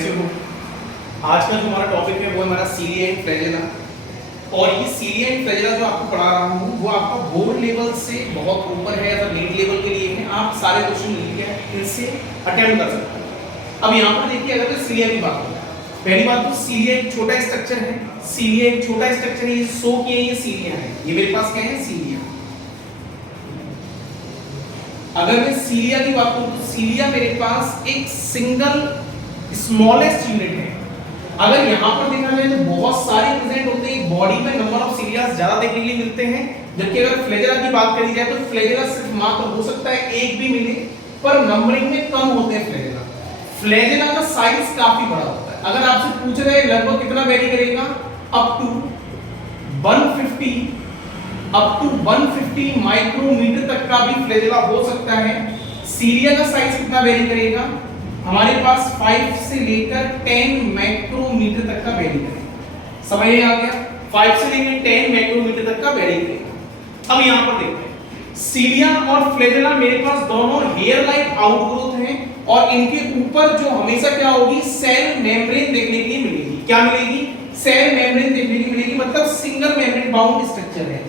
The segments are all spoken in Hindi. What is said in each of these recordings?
कैसे हो? आज का जो हमारा टॉपिक है वो हमारा सीलिया एंड फ्लैजेला। और ये सीलिया एंड फ्लैजेला जो आपको पढ़ा रहा हूँ वो आपका बोर्ड लेवल से बहुत ऊपर है, अगर नीट लेवल के लिए है। आप सारे क्वेश्चन लेके इनसे अटेम्प्ट कर सकते हैं। अब यहाँ पर देखिए, अगर तो सीलिया की बात हो, पहली बात तो सीलिया एक छोटा स्ट्रक्चर है। सीलिया एक छोटा स्ट्रक्चर है, ये सो के ये सीलिया है। ये मेरे पास क्या है? सीलिया। अगर मैं सीलिया की बात करूं तो सीलिया मेरे पास एक सिंगल स्मॉलेस्ट यूनिट है। अगर यहां पर देखा जाए तो बहुत सारे प्रेजेंट होते हैं, बॉडी में नंबर ऑफ सीलियास ज्यादा देखने के लिए मिलते हैं। जबकि अगर फ्लैजेला की बात करी जाए तो फ्लैजेला सिर्फ मात्र हो सकता है एक भी मिले, पर नंबरिंग में कम होते हैं फ्लैजेला। फ्लैजेला का साइज काफी बड़ा होता है। अगर आपसे पूछ रहे हैं लगभग कितना वेरी करेगा, अप टू 150 माइक्रोमीटर तक का भी फ्लैजेला हो सकता है। सीलिया का साइज कितना वेरी करेगा? हमारे पास 5 से लेकर 10 माइक्रोमीटर तक का वेरी करेगा। समझ में आ गया? 5 से लेकर 10 माइक्रोमीटर तक का वेरी करेगा। अब यहां पर देखते हैं, सीलिया और फ्लैजेला मेरे पास दोनों हेयर लाइक आउटग्रोथ हैं, और इनके ऊपर जो हमेशा क्या होगी? सेल मेम्ब्रेन देखने के लिए मिलेगी। क्या मिलेगी? सेल मेम्ब्रेन देखने के लिए मिलेगी। मतलब सिंगल मेम्ब्रेन बाउंड स्ट्रक्चर है।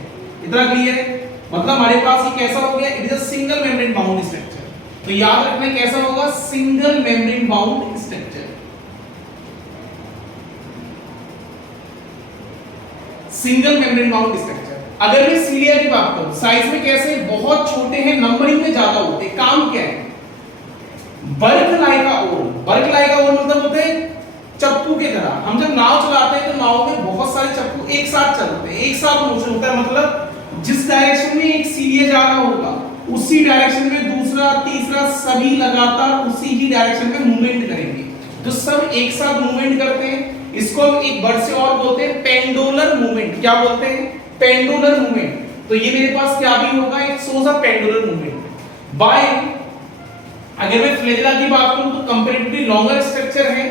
इतना क्लियर है? मतलब हमारे पास ये कैसा हो गया? It is a single membrane bound structure. तो याद रखना कैसा होगा? Single membrane bound structure. Single membrane bound structure. अगर मैं सीलिया की बात करूं, साइज में कैसे? बहुत छोटे हैं, नंबरिंग में ज्यादा होते हैं। काम क्या है? बर्क लाइका ओल। बर्क लाइका ओल मतलब होते हैं चप्पू की तरह। हम जब नाव चलाते हैं तो नाव में बहुत सारे चप्पू एक साथ चलते हैं, एक साथ मोशन होता है। मतलब जिस डायरेक्शन में एक सीलिया जा रहा होगा उसी डायरेक्शन में दूसरा, तीसरा, सभी लगातार उसी ही डायरेक्शन में मूवमेंट करेंगे। तो सब एक साथ मूवमेंट करते हैं। इसको हम एक वर्ड से और बोलते हैं पेंडुलर मूवमेंट। क्या बोलते हैं? Pendular movement. तो ये मेरे पास क्या भी होगा? एक source of pendular movement. Bye अगर मैं फ्लैजेला की बात करूं तो कंपैरेटिवली लॉन्गर स्ट्रक्चर है,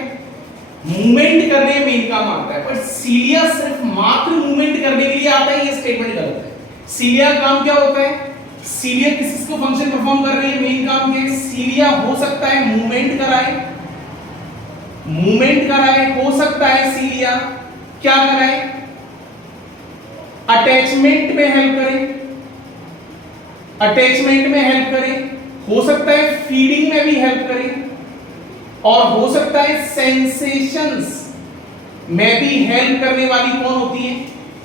मूवमेंट करने में मेन काम आता है। पर सीलिया सिर्फ मात्र मूवमेंट करने के लिए आता है, ये स्टेटमेंट गलत है। सीलिया का काम क्या होता है? सीलिया किस को फंक्शन परफॉर्म कर रही है? मेन काम क्या है? सीलिया हो सकता है मूवमेंट कराए, हो सकता है सीलिया क्या कराए? अटैचमेंट में हेल्प करे, हो सकता है फीडिंग में भी हेल्प करे, और हो सकता है सेंसेशंस में भी हेल्प करने वाली कौन होती है?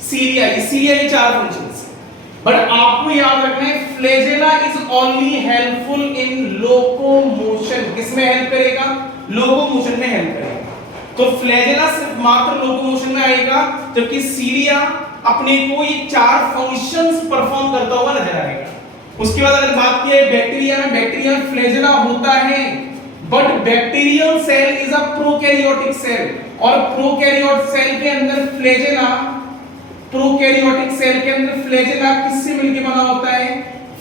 सीलिया। सीलिया के 4 फंक्शंस। बट आपको याद रखना है flagella is only helpful in locomotion. किसमें हेल्प करेगा? लोकोमोशन में हेल्प करेगा। तो फ्लैजेला सिर्फ मात्र लोकोमोशन में आएगा, जबकि सीलिया अपने को ये 4 फंक्शंस परफॉर्म करता हुआ नजर आएगा। उसके बाद अगर बात की है बैक्टीरिया में, बैक्टीरिया में फ्लैजेला होता है, but bacterial cell is a prokaryotic cell, और प्रोकैरियोट सेल के अंदर फ्लैजेला, किससे मिलकर बना होता है?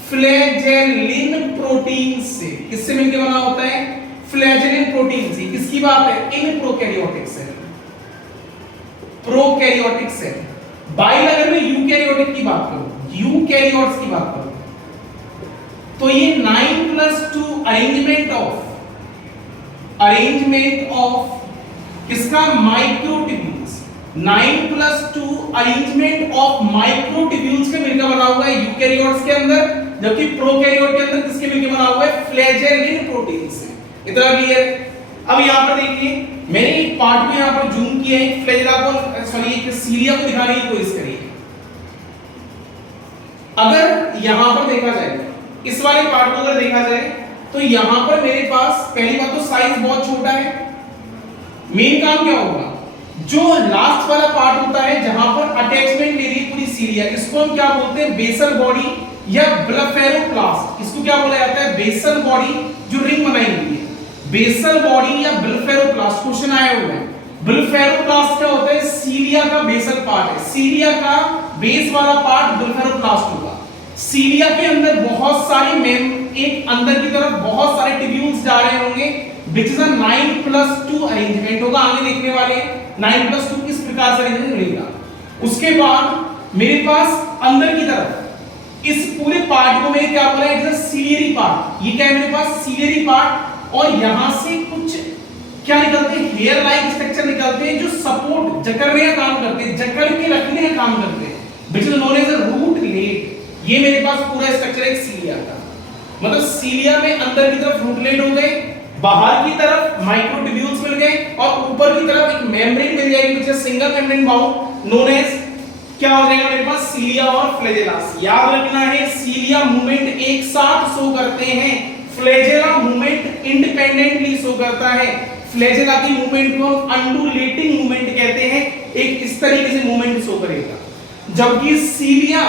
फ्लैजेलिन प्रोटीन से। किससे मिलकर बना होता है? फ्लैजेलिन प्रोटीन से। किसकी बात है? इन प्रोकैरियोटिक सेल। बाइल अगर मैं यूकैरियोटिक की बात करूं, यूकैरियोट्स की बात करूं, तो ये 9+2 अरेंजमेंट ऑफ किसका? माइक्रोट्यूब्यूल्स। 9+2 अरेंजमेंट ऑफ माइक्रोट्यूब्यूल्स के मिलकर बना हुआ है यूकैरियोट्स के अंदर, जबकि प्रोकैरियोट के अंदर किसके मिलकर बना हुआ है? फ्लैजेलिन प्रोटीन से। इतना क्लियर? अब यहां पर देखिए, मैंने एक पार्ट को यहां पर जूम किया है, फ्लैजेला को, सॉरी एक सीलिया को दिखाने की कोशिश करी है। अगर यहां पर देखा जाए, इस वाले पार्ट को अगर देखा जाए, तो यहां पर मेरे पास पहली बात तो साइज बहुत छोटा है। मेन काम क्या होगा? जो लास्ट वाला पार्ट होता है जहां पर अटैचमेंट ले रही है पूरी सीलिया, इसको हम क्या बोलते हैं? बेसल बॉडी या ब्लेफेरोप्लास्ट। इसको क्या बोला जाता है? बेसल बॉडी, जो रिंग बनाई हुई है। बेसल बॉडी या ब्लेफेरोप्लास्ट। क्वेश्चन आया हुआ है, ब्लेफेरोप्लास्ट क्या होता है? सीलिया का बेसल पार्ट है। सीलिया का बेस वाला पार्ट ब्लेफेरोप्लास्ट होगा। सीलिया के अंदर बहुत सारी एक अंदर की तरफ बहुत सारे ट्यूब्यूल्स जा रहे होंगे, which is a 9+2 अरेंजमेंट होगा। आगे देखने वाले 9+2 किस प्रकार से अरेंजमेंट मिलेगा। उसके बाद मेरे पास अंदर की तरफ इस पूरे पार्ट को मैंने क्या बोला? It is a ciliary part. ये क्या है मेरे पास? Ciliary part. और यहां से कुछ क्या निकलते हैं, हेयर लाइक स्ट्रक्चर निकलते हैं जो सपोर्ट जकड़ने का काम करते हैं, जकड़ के रखने का काम करते हैं, which is known as a rootlet. ये मेरे पास पूरा स्ट्रक्चर एक सीलिया का, मतलब सीलिया में अंदर की तरफ रूट लेट हो गए, बाहर की तरफ माइक्रोट्यूब्यूल्स मिल गए और ऊपर की तरफ एक मेम्ब्रेन मिल जाएगी which is single membrane bound known as, क्या हो जाएगा मेरे पास, सीलिया और फ्लैजेला। याद रखना है सीलिया मूवमेंट एक साथ शो करते हैं, फ्लैजेला मूवमेंट इंडिपेंडेंटली शो करता है। फ्लैजेला की मूवमेंट को अंडुलेटिंग मूवमेंट कहते हैं, एक इस तरीके से मूवमेंट शो करेगा, जबकि सीलिया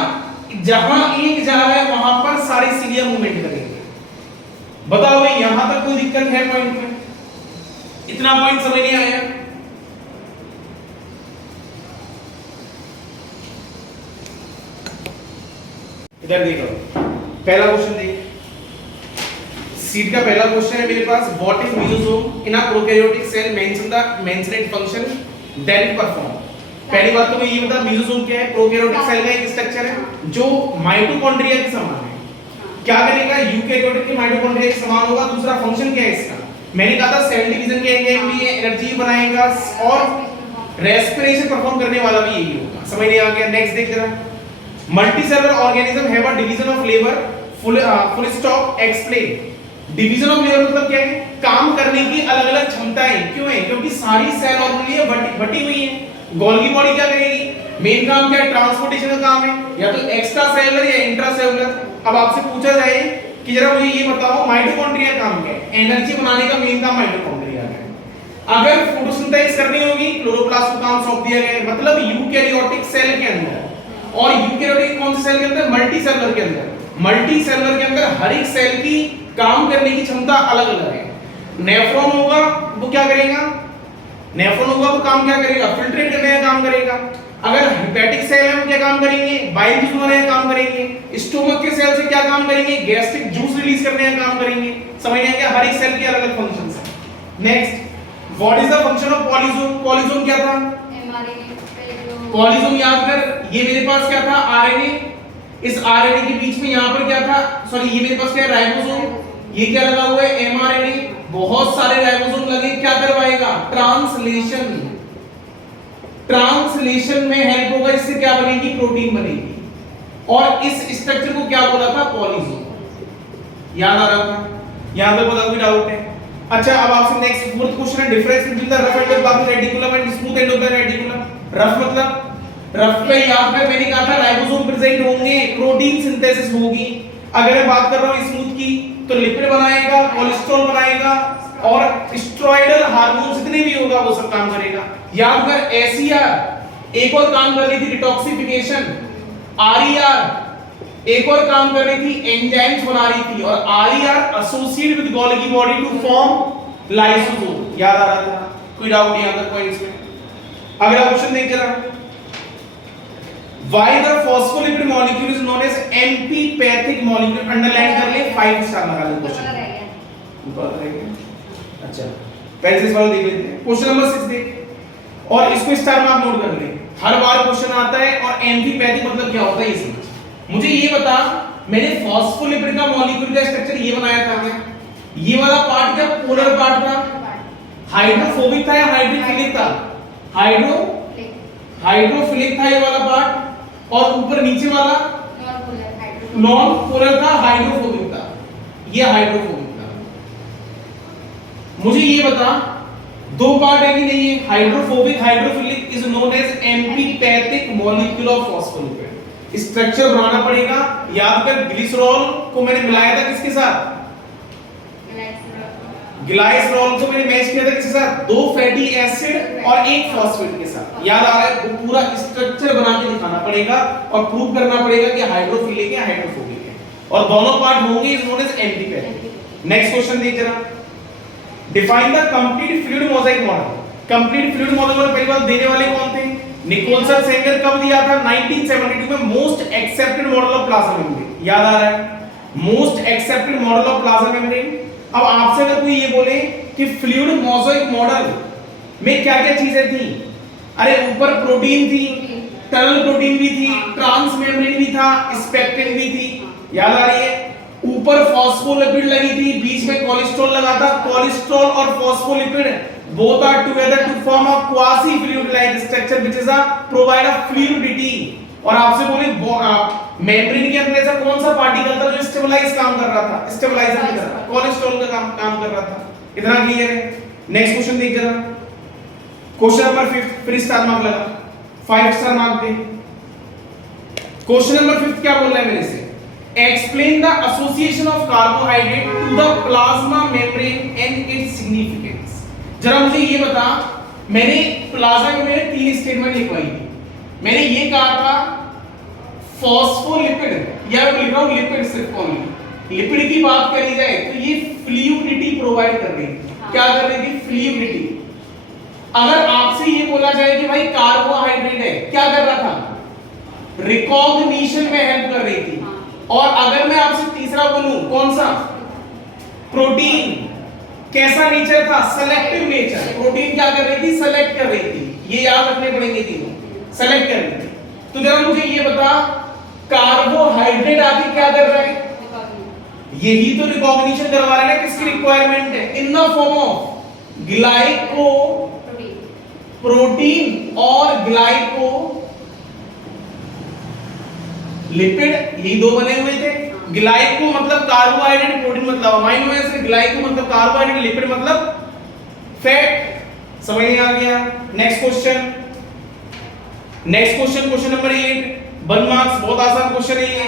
जहां एक जा रहा है वहां पर सारे सीलिया मूवमेंट करेंगे। बताओ भाई यहां तक कोई दिक्कत है पॉइंट में? इतना पॉइंट समझ नहीं आया? इधर देखो, पहला क्वेश्चन देखिए, सीट का पहला क्वेश्चन है मेरे पास, what is mesosome in a prokaryotic cell, mention the mentioned function that it perform. पहली बात तो मैं ये बता, मेसोसोम क्या है? प्रोकैरियोटिक सेल का एक स्ट्रक्चर है जो माइटोकॉन्ड्रिया के समान है। क्या करेगा? यूकैरियोटिक के माइटोकॉन्ड्रिया के समान होगा। दूसरा फंक्शन क्या है इसका? मैंने कहा था सेल डिवीजन के एंजाइम भी है, एनर्जी बनाएगा और रेस्पिरेशन परफॉर्म करने वाला भी यही होगा। समझ नहीं आ गया? नेक्स्ट देख जरा, multicellular organism have a division of labour, full stop, explain. Division of labour मतलब क्या है? काम करने की अलग-अलग क्षमताएं। क्यों है? क्योंकि सारी सेल ऑर्गेनेल बटी हुई है। गोल्गी बॉडी क्या करेगी? मेन काम क्या है? ट्रांसपोर्टेशन का काम है, या तो एक्स्ट्रा सेलुलर या इंट्रा सेलुलर। अब आपसे पूछा जाए कि जरा मुझे ये बताओ माइटोकॉन्ड्रिया का काम क्या है? एनर्जी बनाने का मेन काम माइटोकॉन्ड्रिया का है। अगर फोटोसिंथेसिस करनी होगी क्लोरोप्लास्ट को काम सौंप दिया गया है, मतलब यूकैरियोटिक सेल के अंदर, और यूकैरियोटिक कौन से सेल के अंदर? मल्टी सेलुलर के अंदर। मल्टी सेलुलर के अंदर हर एक सेल की काम करने की क्षमता अलग-अलग है। नेफ्रॉन होगा वो क्या करेगा? नेफ्रॉन होगा वो काम क्या करेगा? फिल्ट्रेट करने का काम करेगा। अगर हेपेटिक सेल है वो क्या काम करेंगे? बाइल जूस बनाने का काम करेंगे। स्टोमक के सेल से क्या काम करेंगे? गैस्ट्रिक जूस रिलीज करने का काम करेंगे। समझ में आया? हर एक सेल की अलग-अलग फंक्शंस हैं। Next, what is the function of polysome? Polysome क्या था? एमआरएनए। पॉलीसोम याद कर, ये मेरे पास क्या था? आरएनए। इस आरएनए के बीच में यहां पर क्या था? सॉरी, ये मेरे पास क्या है? राइबोसोम। ये क्या लगा हुआ है? एमआरएनए। बहुत सारे राइबोसोम लगे, क्या करवाएगा? ट्रांसलेशन। ट्रांसलेशन में हेल्प होगा, इससे क्या बनेगी? प्रोटीन बनेगी। और इस स्ट्रक्चर को क्या बोला था? पॉलीसोम। याद आ रहा था? यहां पे बोला कोई डाउट है? अच्छा, अब आपसे नेक्स्ट फोर्थ क्वेश्चन है, difference between the rough and the बाकी reticulum and smooth end of the reticulum. Rough मतलब रफ पे याद कर, मैंने कहा था राइबोसोम प्रेजेंट होंगे, प्रोटीन सिंथेसिस होगी। अगर मैं बात कर रहा हूं स्मूथ की, तो लिपिड बनाएगा, कोलेस्ट्रॉल बनाएगा और स्टेरॉयडल हार्मोन जितने भी होगा वो सब काम करेगा। याद कर, एसीआर एक और काम कर रही थी डिटॉक्सिफिकेशन, आरईआर एक और काम कर रही थी, एंजाइम्स बना रही थी, और RER associated with Golgi body to form lysosome. याद आ रहा था? कोई डाउट नहीं आता पॉइंट्स में? अगला क्वेश्चन देख जरा, why the phospholipid molecule is known as amphipathic molecule? Underline कर ले, 5 स्टार लगा ले क्वेश्चन। ऊपर रह गया। अच्छा, पहले से इस वाला देख लेते हैं। क्वेश्चन नंबर 6 देख, और इसको स्टार में आप नोट कर ले। हर बार क्वेश्चन आता है, और एम्फीपैथिक मतलब क्या होता है ये समझ। मुझे ये बता, मैंने फॉस्फोलिपिड का मॉलिक्यूल का स्ट्रक्चर ये बनाया था मैं, ये वाला पार्ट क्या पोलर पार्ट था? हाइड्रोफोबिक था या हाइड्रोफिलिक था? हाइड्रोफिलिक था ये वाला पार्ट, और ऊपर नीचे वाला नॉन पोलर था, हाइड्रोफोबिक था। ये हाइड्रोफोबिक था। मुझे ये बता, दो पार्ट है कि नहीं है? Hydrophobic hydrophilic is known as amphipathic molecule of phospholipid. Structure बनाना पड़ेगा। याद कर, ग्लिसरॉल को मैंने मिलाया था किसके साथ? ग्लाइसरॉल को मैंने मैच किया था किसके साथ? 2 फैटी एसिड और 1 फॉस्फेट के साथ। याद आ रहा है? वो पूरा स्ट्रक्चर बना के दिखाना पड़ेगा और प्रूव करना पड़ेगा कि हाइड्रोफिलिक है हाइड्रोफोबिक है, और दोनों पार्ट होंगे is known as amphipathic. Next question देख जरा, define the complete fluid mosaic model. Complete fluid model में पहली बार देने वाले कौन थे? Nicolson Singer. कब दिया था? 1972 में। Most accepted model of plasma membrane. याद आ रहा है? Most accepted model of plasma membrane. अब आपसे अगर कोई ये बोले कि फ्लूइड मोजाइक मॉडल में क्या क्या चीजें थी? अरे ऊपर प्रोटीन थी, टनल प्रोटीन भी थी, ट्रांस मेम्ब्रेन भी था, स्पेक्टिन भी थी। याद आ रही है? ऊपर फॉस्फोलिपिड लगी थी, बीच में कोलेस्ट्रॉल लगा था। कोलेस्ट्रॉल और phospholipid both are together to form a quasi fluid like structure which is a provide a fluidity। और आपसे बोले मेम्ब्रेन के अंदर ऐसा कौन सा पार्टिकल था जो स्टेबलाइज काम कर रहा था, स्टेबलाइजर की तरह कोलेस्ट्रॉल का काम कर रहा था। इतना क्लियर है? नेक्स्ट क्वेश्चन देख जरा, क्वेश्चन नंबर 5 फिर स्टार मार्क लगा, 5 स्टार मार्क दे। क्वेश्चन नंबर 5 क्या बोल रहा है मेरे से? Explain the association of carbohydrate to the plasma membrane and its significance. जरा मुझे ये बता, मैंने प्लाज्मा में 3 स्टेटमेंट लिखवाई थी। मैंने ये कहा था फॉस्फोलिपिड, या लिख रहा हूं लिपिड सिर्फ ओनली, लिपिड की बात करी जाए तो ये फ्लूइडिटी प्रोवाइड कर रही थी। क्या कर रही थी? फ्लूइडिटी। अगर आपसे ये बोला जाए कि भाई कार्बोहाइड्रेट है, क्या कर रहा था? रिकॉग्निशन में हेल्प कर रही थी। और अगर मैं आपसे तीसरा बोलूं, कौन सा? प्रोटीन। कैसा नेचर था? Selective nature. प्रोटीन क्या कर रही थी? सेलेक्ट कर रही थी। ये याद रखने पड़ेंगे तीनों, सेलेक्ट कर रही थी। तो जरा मुझे ये बता, कार्बोहाइड्रेट आके क्या कर रहा है? यही तो रिकॉग्निशन करवा रहा है ना, किसकी रिक्वायरमेंट है? इन the form of glyco protein और ग्लाइको लिपिड, यही दो बने हुए थे। ग्लाइको मतलब कार्बोहाइड्रेट, प्रोटीन मतलब अमीनो एसिड, ग्लाइको मतलब कार्बोहाइड्रेट, लिपिड मतलब फैट। समझ में आ गया? Next question, question number 8, 1 marks, बहुत आसान क्वेश्चन है ये।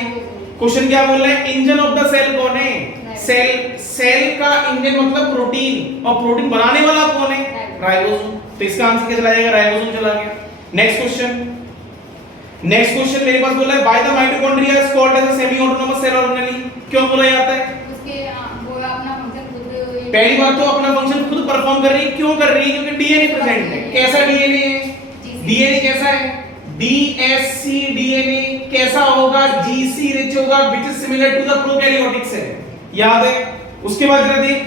क्वेश्चन क्या बोल रहे हैं? इंजन ऑफ द सेल कौन है? सेल का इंजन मतलब प्रोटीन, और प्रोटीन बनाने वाला कौन है? राइबोसोम। तो इसका आंसर क्या चला जाएगा? राइबोसोम चला गया। नेक्स्ट क्वेश्चन मेरे पास बोला है by the mitochondria is called as a semi autonomous cell organelle. क्यों बोला जाता है? उसके वो अपना फंक्शन खुद, पहली बात तो अपना फंक्शन खुद परफॉर्म कर रही है। क्यों कर रही है? क्योंकि डीएनए प्रेजेंट है। कैसा डीएनए है? डीएनए कैसा है? DSC DNA. कैसा होगा? जीसी रिच होगा, which is similar to the prokaryotic cell. याद है? उसके बाद जरा देख,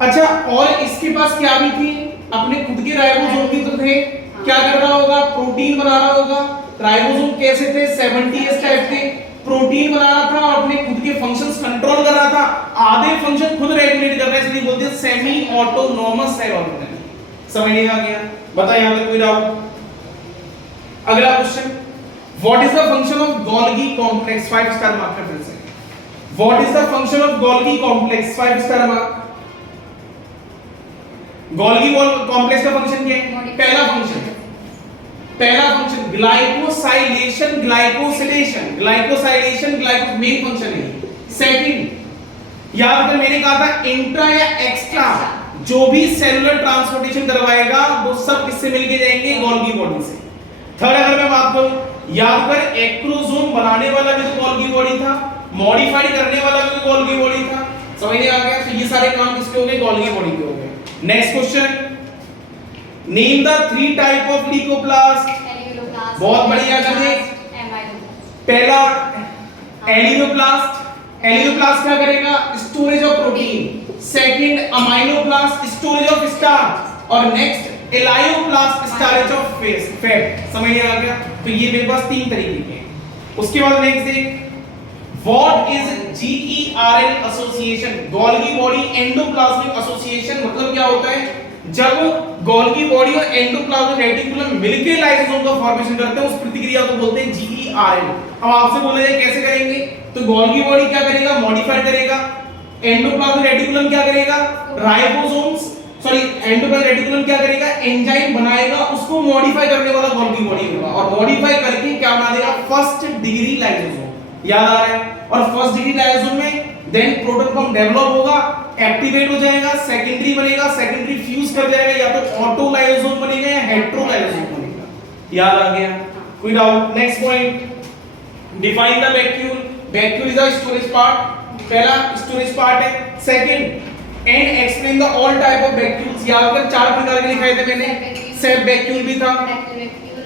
अच्छा और इसके पास क्या भी थी? अपने खुद के राइबोसोम भी तो थे। क्या कर रहा होगा? प्रोटीन बना रहा होगा। राइबोसोम कैसे थे? 70s टाइप के, प्रोटीन बना रहा था और अपने खुद के फंक्शंस कंट्रोल कर रहा था। आधे फंक्शन खुद रेगुलेट कर रहा है, इसलिए बोलते हैं सेमी ऑटोनोमस सेल ऑर्गेनेल। समझ नहीं आ गया? बता यहां तक कोई डाउट? अगला question, what is the function of Golgi complex? 5 star mark का फिर से। What is the function of Golgi complex? 5 star mark. Golgi complex का फंक्शन क्या है? पहला function glycosylation, glycosylation, main function है। सेकंड, याद कर मैंने कहा था इंट्रा या एक्स्ट्रा जो भी सेलुलर ट्रांसपोर्टेशन करवाएगा वो सब किससे मिलके जाएंगे? गोल्गी बॉडी से। थर्ड अगर मैं बात करूं, याद कर एक्रोसोम बनाने वाला भी तो गोल्गी बॉडी था, मॉडिफाइड करने वाला भी तो गोल्गी बॉडी था। समझ नहीं आ गया? तो ये सारे काम किसके हो गए? गोल्गी बॉडी के हो गए। Next question, name the 3 type of leucoplast. बहुत बढ़िया चलिए, पहला एलिनोप्लास्ट। एलिनोप्लास्ट क्या करेगा? Storage of protein. Second amyloplast, storage of starch. और next elaioplast, storage of fat. समझ में आ गया? तो ये मेरे पास 3 तरीके के हैं। उसके बाद नेक्स्ट देख, what is GERL association? Golgi body endoplasmic association मतलब क्या होता है? जब गोल्गी बॉडी और एंडोप्लाज्मिक रेटिकुलम मिलके लाइसोसोम का फॉर्मेशन करते हैं, उस प्रतिक्रिया को बोलते हैं GERL। अब आपसे बोला जाए कैसे करेंगे, तो गोल्गी बॉडी क्या करेगा? मॉडिफाई करेगा। एंडोप्लाज्मिक रेटिकुलम क्या करेगा? एंडोप्लाज्मिक रेटिकुलम क्या करेगा? एंजाइम बनाएगा, उसको मॉडिफाई करने वाला गोल्गी बॉडी होगा, और मॉडिफाई करके क्या बना देगा? First degree lysosome. याद आ रहा है? और फर्स्ट डिग्री लाइसोसोम में देन प्रोटॉन पंप डेवलप होगा, एक्टिवेट हो जाएगा, सेकेंडरी बनेगा, सेकेंडरी फ्यूज कर जाएगा, या तो ऑटो लाइसोसोम बनेगा या हेटेरो लाइसोसोम बनेगा। याद आ गया? कोई doubt? Next point, define the vacuole. Vacuole is the storage part. पहला स्टोरेज पार्ट है। Second, and explain the all type of vacuoles. याद कर 4 प्रकार के लिखाए थे मैंने। सेफ वैक्यूल भी था,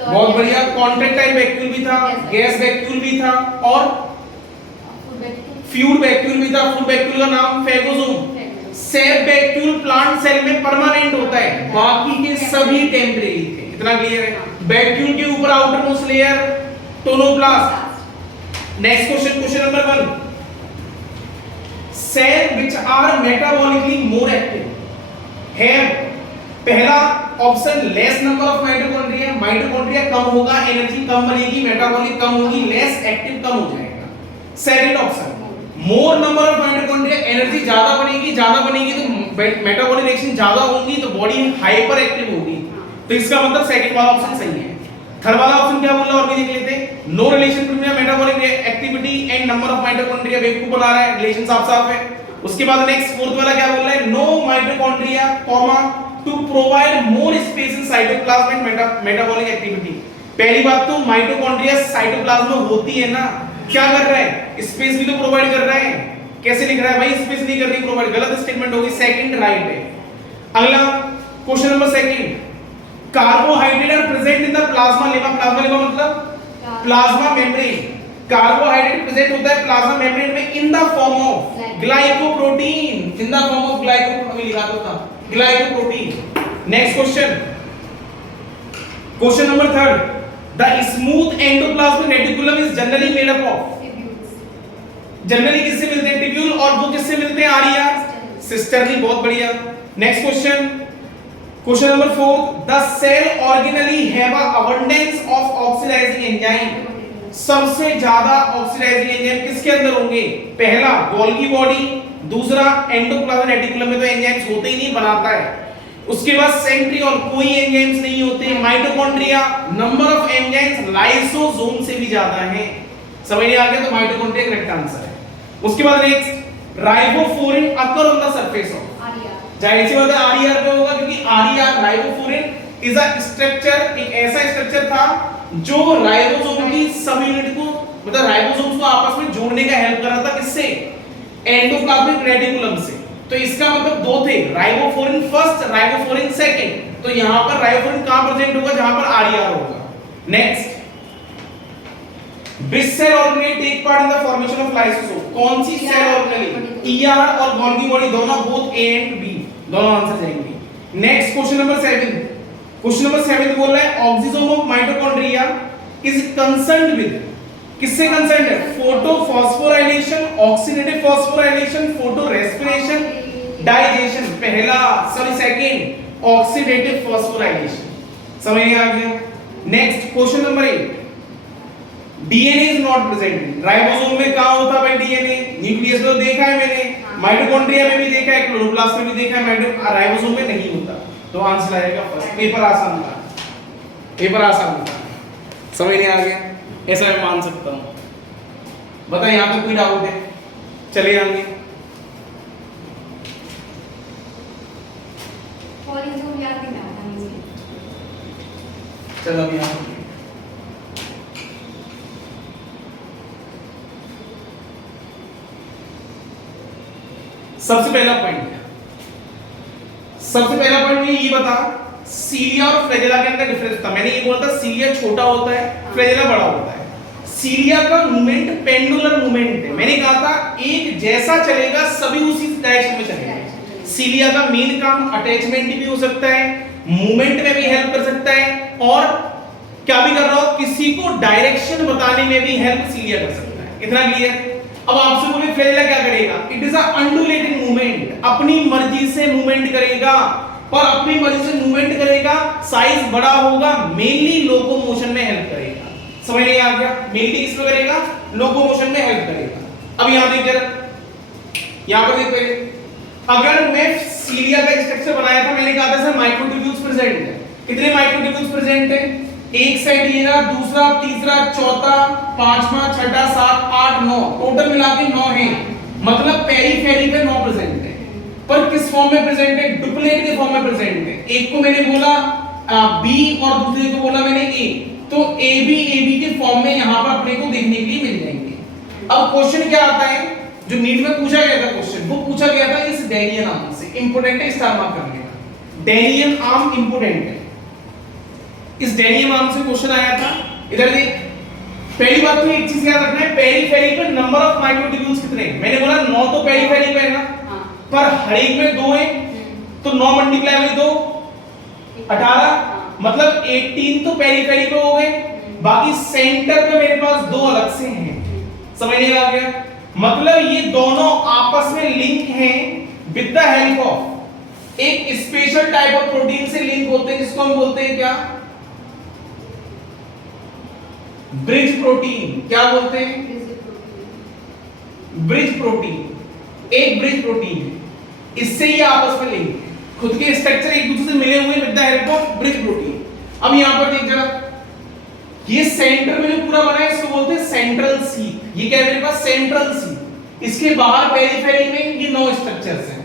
बहुत बढ़िया। कॉन्ट्रैक्टाइल वैक्यूल भी था, गैस वैक्यूल भी था, और फ्लूइड वैक्यूल भी था। फ्लूइड वैक्यूल का नाम phagosome. Sap vacuole plant cell में परमानेंट होता है, बाकी के सभी टेम्परेरी थे। इतना क्लियर है? वैक्यूल के ऊपर outermost layer tonoplast. Next question number 1, cell which are metabolically more active have पहला option less number of mitochondria, mitochondria कम होगा, एनर्जी कम बनेगी, मेटाबॉलिक कम होगी, लेस एक्टिव कम हो जाएगा। Second option more number of mitochondria, energy ज्यादा बनेगी तो मेटाबॉलिक रिएक्शन ज्यादा होंगी तो बॉडी हाइपर एक्टिव होगी, तो इसका मतलब सेकंड वाला ऑप्शन सही है। थर्ड वाला ऑप्शन क्या बोल रहा है और भी देख लेते हैं, no relation between metabolic activity and number of mitochondria, बेवकूफ बना रहा है, रिलेशन साफ साफ है। उसके बाद नेक्स्ट फोर्थ वाला क्या बोल रहा है, no mitochondria comma to provide more space in cytoplasm and metabolic activity. पहली बात तो माइटोकॉन्ड्रिया साइटोप्लाज्म में होती है ना, क्या कर रहा है, स्पेस भी तो प्रोवाइड कर रहा है। कैसे लिख रहा है भाई, स्पेस नहीं कर रही प्रोवाइड, गलत स्टेटमेंट होगी, सेकंड राइट है। अगला question number second, carbohydrate are present in the plasmalemma, plasmalemma मतलब प्लाज्मा मेम्ब्रेन, कार्बोहाइड्रेट प्रेजेंट होता है प्लाज्मा मेम्ब्रेन में in the form of glycoprotein, in the form of glycoprotein लिखा था, glycoprotein. Next question, question number third, the smooth endoplasmic reticulum is generally made up of, generally किससे मिलते हैं, ट्यूब्यूल, और वो किससे मिलते हैं, आरईआर, सिस्टर्नी, बहुत बढ़िया। Next question, question number 4, the cell organelle have a abundance of oxidising enzyme, सबसे ज्यादा ऑक्सीडाइजिंग एंजाइम किसके अंदर होंगे, पहला गोल्गी बॉडी, दूसरा एंडोप्लाज्मिक रेटिकुलम में तो एंजाइम्स होते ही नहीं, बनाता है। उसके बाद सेंट्रियोल, कोई एंजाइम्स नहीं होते। Mitochondria, number of enzymes lysosome से भी ज्यादा है। समझ में आ गया, तो माइटोकॉन्ड्रिया करेक्ट आंसर है। उसके बाद next, ribophorin occur on the surface of, RER, जाहिर सी बात है आरईआर पे होगा, क्योंकि RER ribophorin is a structure, एक ऐसा स्ट्रक्चर था जो राइबोसोम की सब यूनिट को, मतलब राइबोसोम्स को आपस में जोड़ने का हेल्प कर रहा था, किससे, एंडोप्लाज्मिक रेटिकुलम से। तो इसका मतलब दो थे, राइबोफ्लोरिन फर्स्ट, राइबोफ्लोरिन सेकंड, तो यहां पर राइबोफ्लोरिन कहां प्रेजेंट होगा, जहां पर आरईआर होगा। Next, which cell organelle take part in the formation of lysosome, कौन सी सेल ऑर्गेनली, ईआर और गोल्गी बॉडी दोनों, बोथ ए एंड बी, दोनों आंसर जाएंगे। Next question number 7, question number 7 बोल रहा है oxysome of mitochondria is concerned with, किससे कंसर्न्ड है, photo phosphorylation, oxidative phosphorylation, photo respiration, digestion, पहला सॉरी सेकंड ऑक्सीडेटिव फॉस्फोराइलेशन। समझ में आ गया। Next question number 8, DNA is not present, ribosome में कहां होता है डीएनए, न्यूक्लियस में तो देखा है मैंने, माइटोकॉन्ड्रिया में भी देखा है, क्लोरोप्लास्ट में भी देखा है, राइबोसोम में नहीं होता, तो आंसर आएगा फर्स्ट। पेपर आसान था, पेपर आसान था, समझ नहीं आ गया, ऐसा मैं मान सकता हूं। बताइए यहां तक कोई डाउट है, चले आएंगे। पॉलीजोम याद नहीं आता मुझे, चलो अभी यहां सबसे पहला पॉइंट, सबसे पहला पॉइंट ये बता, सीलिया और फ्लैजेला के अंदर डिफरेंस था। मैंने ये बोला था सीलिया छोटा होता है, फ्लैजेला बड़ा होता है। सीलिया का मूवमेंट पेंडुलर मूवमेंट है, मैंने कहा था एक जैसा चलेगा सभी उसी डायरेक्शन में चलेंगे। सीलिया का मेन काम अटैचमेंट भी हो सकता है, मूवमेंट में भी हेल्प कर सकता है, और क्या भी कर रहा हो, किसी को डायरेक्शन बताने में भी हेल्प सीलिया कर सकता है। इतना क्लियर। अब आपसे बोले फ्लैजेला क्या करेगा, it is a undulating movement, अपनी मर्जी से मूवमेंट करेगा, और अपनी मर्जी से मूवमेंट करेगा, साइज बड़ा होगा, मेनली लोकोमोशन में हेल्प करेगा। समझ नहीं आ गया, मेनली किस में करेगा, लोकोमोशन में हेल्प करेगा। अब यहां देख जरा, यहां पर देख पहले, अगर मैं सीलिया का स्ट्रक्चर बनाया था, मैंने कहा था सर माइक्रोट्यूब्यूल्स प्रेजेंट है, कितने माइक्रोट्यूब्यूल्स प्रेजेंट है, एक साइड ये रहा, दूसरा, तीसरा, चौथा, पांचवा, छठा, 7, 8, 9, टोटल मिला के 9 है, मतलब पेरीफेरी पे 9 प्रेजेंट है। पर किस फॉर्म में प्रेजेंट है, डुप्लेट के फॉर्म में प्रेजेंट है। एक को मैंने बोला बी और दूसरे को बोला मैंने ए, तो ए बी के फॉर्म में यहां पर अपने को देखने के लिए मिल जाएंगे। अब क्वेश्चन क्या आता है, जो नीट में पूछा गया था क्वेश्चन, वो पूछा गया था इस डेनियन आर्म से, इंपोर्टेंट है, स्टार मार्क करने का, डेनियन आर्म इंपोर्टेंट है। इस डेनियन आर्म से क्वेश्चन आया था, इधर देख, पहली बात तो एक चीज याद रखना है, पेरीफेरी पे नंबर ऑफ माइक्रोट्यूब्यूल्स कितने, मैंने बोला 9 तो पेरीफेरी पे है ना, पर हर एक में 2 है, तो 9 मल्टीप्लाई बाय 2 18, मतलब 18 तो पेरीफेरी पे हो गए, बाकी सेंटर पे मेरे पास 2 अलग से हैं। समझ नहीं आ गया, मतलब ये दोनों आपस में लिंक हैं विद द हेल्प ऑफ एक स्पेशल टाइप ऑफ प्रोटीन से लिंक होते हैं जिसको हम बोलते हैं क्या, ब्रिज प्रोटीन। क्या बोलते हैं, ब्रिज प्रोटीन। एक ब्रिज प्रोटीन है, इससे ये आपस में लिंक है, खुद के स्ट्रक्चर एक दूसरे से मिले हुए with the help of bridge protein. अब यहां पर देख जरा, ये सेंटर में जो पूरा बना है इसको बोलते हैं सेंट्रल शीथ। ये क्या है मेरे पास, सेंट्रल शीथ। इसके बाहर पेरिफेरी में ये 9 स्ट्रक्चर्स हैं।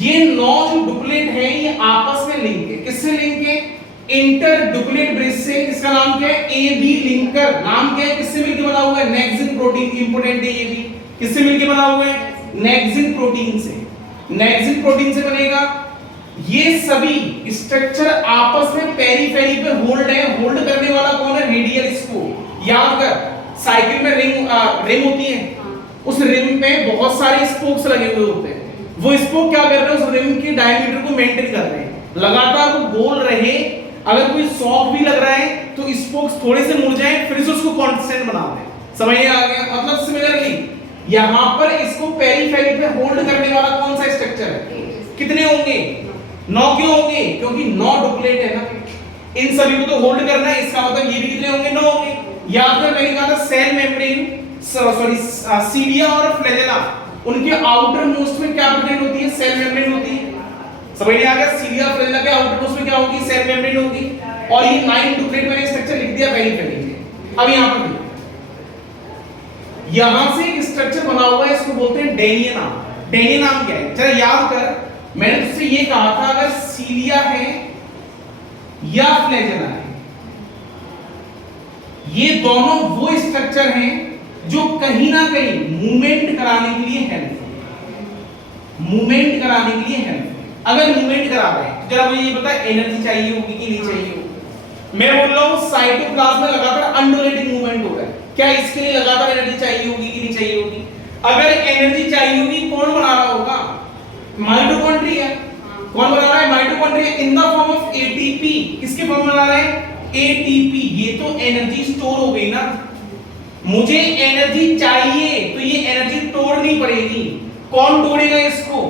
ये 9 जो डुप्लेट हैं ये आपस में लिंक है। किससे लिंक है, इंटर डुप्लेट ब्रिज से। इसका नाम क्या है, एबी लिंकर। नाम क्या है, किससे मिलकर बना हुआ है, नेक्सिन प्रोटीन। इंपोर्टेंट है ये भी, किससे मिलकर बना हुआ है, नेक्सिन प्रोटीन से। नेक्सिन प्रोटीन से बनेगा। ये सभी स्ट्रक्चर आपस में पेरिफेरी पे होल्ड है। होल्ड करने वाला कौन है, रेडियल स्पोक। याद कर, साइकिल में रिंग होती है, उस रिंग पे बहुत सारे स्पोक्स लगे हुए होते हैं। वो स्पोक क्या कर रहे हैं, उस रिंग के डायमीटर को मेंटेन कर रहे हैं, लगातार वो गोल रहे। अगर कोई शॉक भी लग रहा है तो स्पोक्स थोड़े से मुड़ जाएं, फिर से उसको कांस्टेंट बना दें। समझ में आ गया, मतलब सिमिलरली यहां पर इसको पेरिफेरी पे होल्ड करने वाला कौन सा स्ट्रक्चर है, कितने होंगे, 9 क्यों होंगे, क्योंकि 9 डुप्लेट है ना। इन सभी को तो होल्ड करना है, इसका मतलब ये भी कितने होंगे, 9 होंगे। याद कर, मैंने कहा था सेल मेम्ब्रेन, सॉरी सीलिया और फ्लैजेला, उनके आउटर मोस्ट में क्या प्रेजेंट होती है, सेल मेम्ब्रेन होती है। समझ में आ गया, सीलिया फ्लैजेला के आउटर मोस्ट में क्या होगी, सेल मेम्ब्रेन होगी। और ये 9 डुप्लेट मैंने स्ट्रक्चर लिख दिया पेरिफेरी में। अब यहां पर यहां से एक स्ट्रक्चर बना हुआ है, इसको बोलते हैं डेनियन आर्म। डेनियन आर्म क्या है, जरा याद कर, मैंने तुझसे ये कहा था अगर सीलिया है या फ्लैजेला है, ये दोनों वो स्ट्रक्चर हैं जो कहीं ना कहीं मूवमेंट कराने के लिए हेल्प, मूवमेंट कराने के लिए हेल्प। अगर मूवमेंट करा रहे हैं, जरा मुझे ये बता, एनर्जी चाहिए होगी कि नहीं चाहिए होगी। मैं बोल रहा हूं साइटोप्लाज्म में लगातार अनडुलेटिंग मूवमेंट हो रहा है, क्या इसके लिए लगातार एनर्जी चाहिए होगी कि नहीं चाहिए होगी। अगर एनर्जी चाहिए होगी, कौन बना रहा होगा, माइटोकॉन्ड्रिया। कौन बना रहा है, mitochondria, in the form of ATP. किसके फॉर्म में बना रहा है, एटीपी। ये तो एनर्जी स्टोर हो गई ना, मुझे एनर्जी चाहिए तो ये एनर्जी तोड़नी पड़ेगी। कौन तोड़ेगा इसको,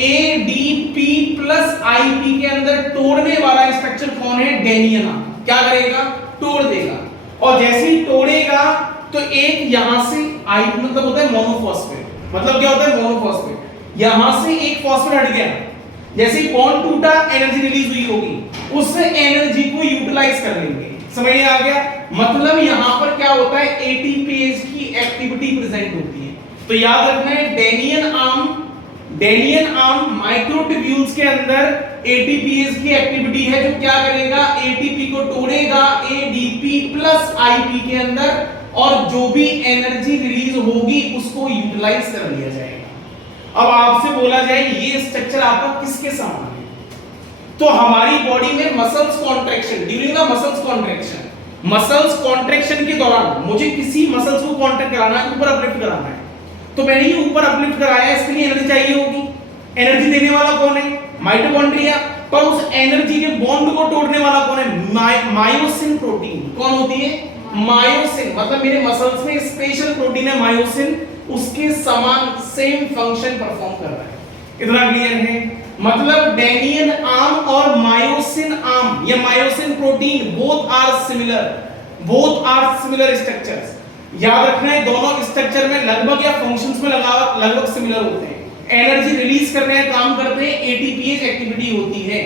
एडीपी प्लस आईपी के अंदर तोड़ने वाला स्ट्रक्चर कौन है, डेनियन आर्म। क्या करेगा, तोड़ देगा। और जैसे ही तोड़ेगा तो एक यहां से आईपी मतलब होता है मोनोफॉस्फेट, मतलब क्या होता है, मोनोफॉस्फेट। यहां से एक फॉस्फेट हट गया, जैसे ही बॉन्ड टूटा एनर्जी रिलीज हुई होगी, उस एनर्जी को यूटिलाइज कर लेंगे। समझ में आ गया, मतलब यहां पर क्या होता है, एटीपीएज की एक्टिविटी प्रेजेंट होती है। तो याद रखना है, डेनियन आर्म माइक्रोट्यूब्यूल्स के अंदर एटीपीएज की एक्टिविटी है, जो क्या करेगा, एटीपी को तोड़ेगा एडीपी प्लस आईपी के अंदर, और जो भी एनर्जी रिलीज होगी उसको यूटिलाइज कर लिया जाएगा। अब आपसे बोला जाए ये स्ट्रक्चर आपका किसके समान है, तो हमारी बॉडी में muscles contraction, during the muscles contraction, muscles contraction के दौरान मुझे किसी मसल्स को कॉन्ट्रैक्ट कराना है, ऊपर अपलिफ्ट कराना है, तो मैंने ये ऊपर अपलिफ्ट कराया, इसके लिए एनर्जी चाहिए होगी। एनर्जी देने वाला कौन है, माइटोकॉन्ड्रिया। पर उस एनर्जी के बॉन्ड को तोड़ने वाला कौन है, मायोसिन प्रोटीन। कौन होती है, मायोसिन। मतलब मेरे मसल्स में स्पेशल प्रोटीन है मायोसिन, उसके समान सेम फंक्शन परफॉर्म कर रहा है। इतना क्लियर है, मतलब डेनियन आर्म और मायोसिन आर्म या myosin protein both are similar structures. याद रखना है, दोनों स्ट्रक्चर में लगभग या फंक्शंस में लगभग सिमिलर होते हैं। एनर्जी रिलीज करने का काम करते हैं, एटीपीएज एक्टिविटी होती है।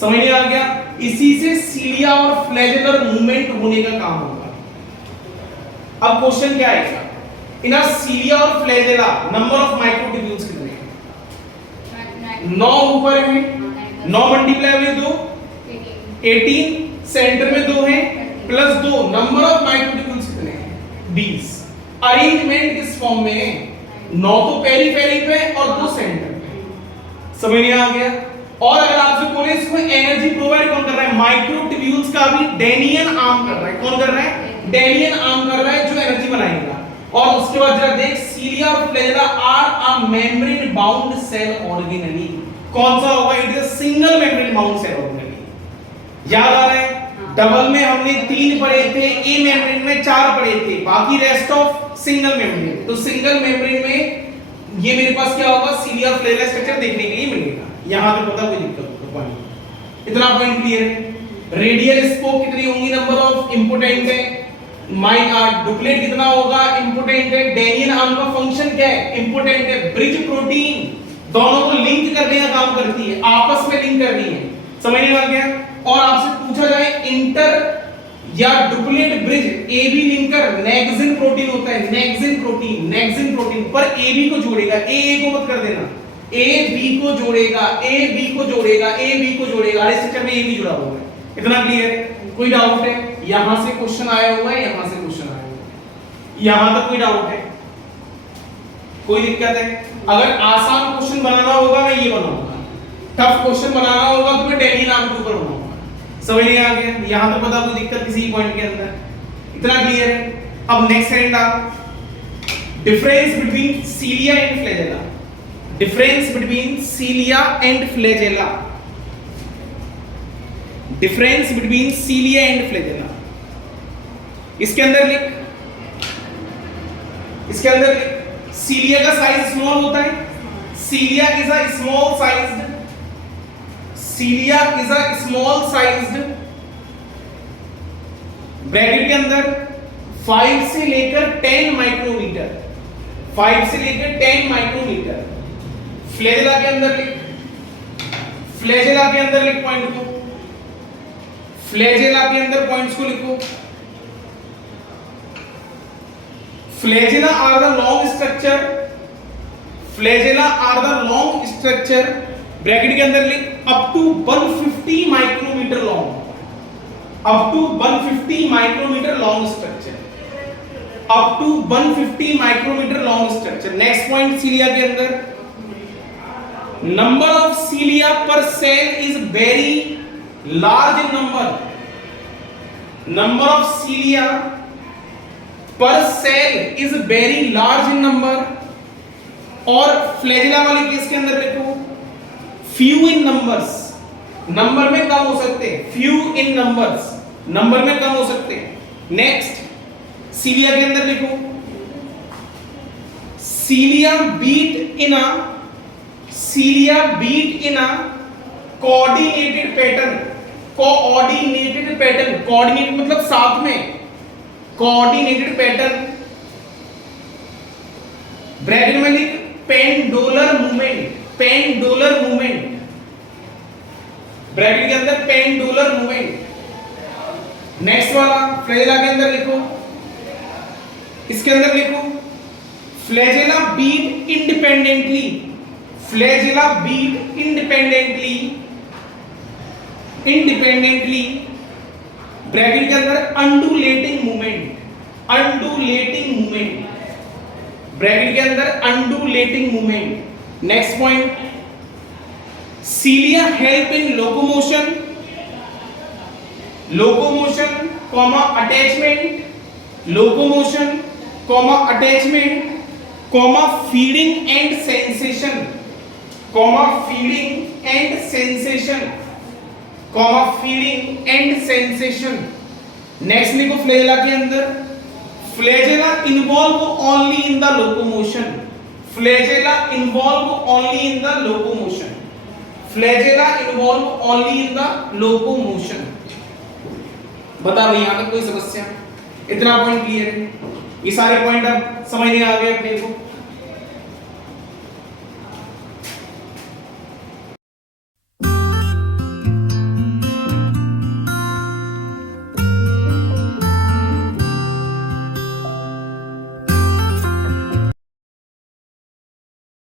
समझ में आ गया, इसी से सीलिया और फ्लैजेलर मूवमेंट होने का काम होगा। अब क्वेश्चन क्या आएगा, इन सीलिया और फ्लैजेला नंबर ऑफ माइक्रोट्यूब्यूल्स कितने हैं, 9 ऊपर है, 9 मल्टीप्लाई में 2 18, सेंटर में 2 है, प्लस 2, नंबर ऑफ माइक्रोट्यूब्यूल्स कितने हैं, 20। अरेंजमेंट किस फॉर्म में है, 9 तो पेरिफेरी पे और 2 सेंटर पे। समझ में आ गया। और अगर आपसे बोले इसको एनर्जी प्रोवाइड कौन कर रहा है, माइक्रोट्यूब्यूल्स का भी डेनियन आर्म कर रहा है। कौन कर रहा है, डेनियन आर्म कर रहा है, जो एनर्जी बनाएगा। और उसके बाद जरा देख, सीलिया और flagella are a membrane bound cell organelle. कौन सा होगा, it is single membrane bound cell organelle. याद आ रहा है, डबल में हमने 3 पढ़े थे, ए मेम्ब्रेन में 4 पढ़े थे, बाकी रेस्ट ऑफ सिंगल मेम्ब्रेन। तो सिंगल मेम्ब्रेन में ये मेरे पास क्या होगा, सीलिया फ्लैजेला स्ट्रक्चर देखने के लिए मिलेगा। यहां तक पता कोई दिक्कत हो पॉइंट, इतना पॉइंट क्लियर है। रेडियल स्पोक कितनी होंगी, नंबर ऑफ इंपोर्टेंट है, डुप्लेट कितना होगा, इंपोर्टेंट है। डेनियन आर्म का फंक्शन क्या है, इंपोर्टेंट है। ब्रिज प्रोटीन दोनों को लिंक करने का काम करती है, आपस में लिंक करनी है, समझ में आ गया। और आपसे पूछा जाए इंटर या doublet bridge AB linker nexin protein होता है, नेक्सिन प्रोटीन पर एबी को जोड़ेगा, ए को मत कर देना, ए बी को जोड़ेगा, ए बी को जोड़ेगा, ए बी को जोड़ेगा, अरे स्ट्रक्चर में ए भी जुड़ा हुआ है, इतना क्लियर है। कोई डाउट है, यहां से क्वेश्चन आया हुआ है, यहां से क्वेश्चन आया हुआ है, यहां तक कोई डाउट है, कोई दिक्कत है। अगर आसान क्वेश्चन बनाना होगा मैं ये बनाऊंगा, टफ क्वेश्चन बनाना होगा तो मैं डेनियन आर्म के ऊपर बनाऊंगा, समझ नहीं आ गया, यहां तक पता कोई दिक्कत किसी पॉइंट के अंदर, इतना क्लियर है। अब नेक्स्ट हैंड आप difference between cilia and flagella, difference between cilia and flagella, difference between cilia and flagella, इसके अंदर लिख, इसके अंदर लिख, सीलिया का साइज स्मॉल होता है, cilia is a small sized, cilia is a small sized, bracket के अंदर 5 से लेकर 10 माइक्रोमीटर, 5 से लेकर 10 माइक्रोमीटर। फ्लैजेला के अंदर लिख, फ्लैजेला के अंदर लिख पॉइंट को, फ्लैजेला के अंदर पॉइंट्स को लिखो। Flagella are the long structure, flagella are the long structure, bracket के अंदर लिख up to 150 micrometre long, up to 150 micrometre long structure, up to 150 micrometre long structure. Next point cilia के अंदर, number of cilia per cell is very large in number, number of cilia per cell is very large in number. और फ्लैजेला वाले केस के अंदर लिखो फ्यू इन नंबर्स, नंबर में कम हो सकते हैं, फ्यू इन नंबर्स, नंबर में कम हो सकते हैं। नेक्स्ट सीलिया के अंदर लिखो cilia beat in a, cilia beat in a coordinated pattern, coordinated pattern, coordinate मतलब साथ में, कोऑर्डिनेटेड पैटर्न। ब्रैकेट में लिख pendular movement, pendular movement, bracket के अंदर पेंडुलर मूवमेंट। नेक्स्ट वाला फ्लैजेला के अंदर लिखो, इसके अंदर लिखो flagella beat independently, flagella beat independently, independently, bracket के अंदर undulating movement, undulating movement, bracket के अंदर undulating movement. Next point cilia help in locomotion, locomotion comma attachment, locomotion comma attachment comma feeding and sensation, comma feeding and sensation, comma feeding and sensation. Next लिखो फ्लैजेला के अंदर flagella involve only in the locomotion, flagella involve only in the locomotion, flagella involve only in the locomotion. बताओ यहां तक कोई समस्या, इतना पॉइंट क्लियर है, ये सारे पॉइंट अब समझ में आ गए अपने को।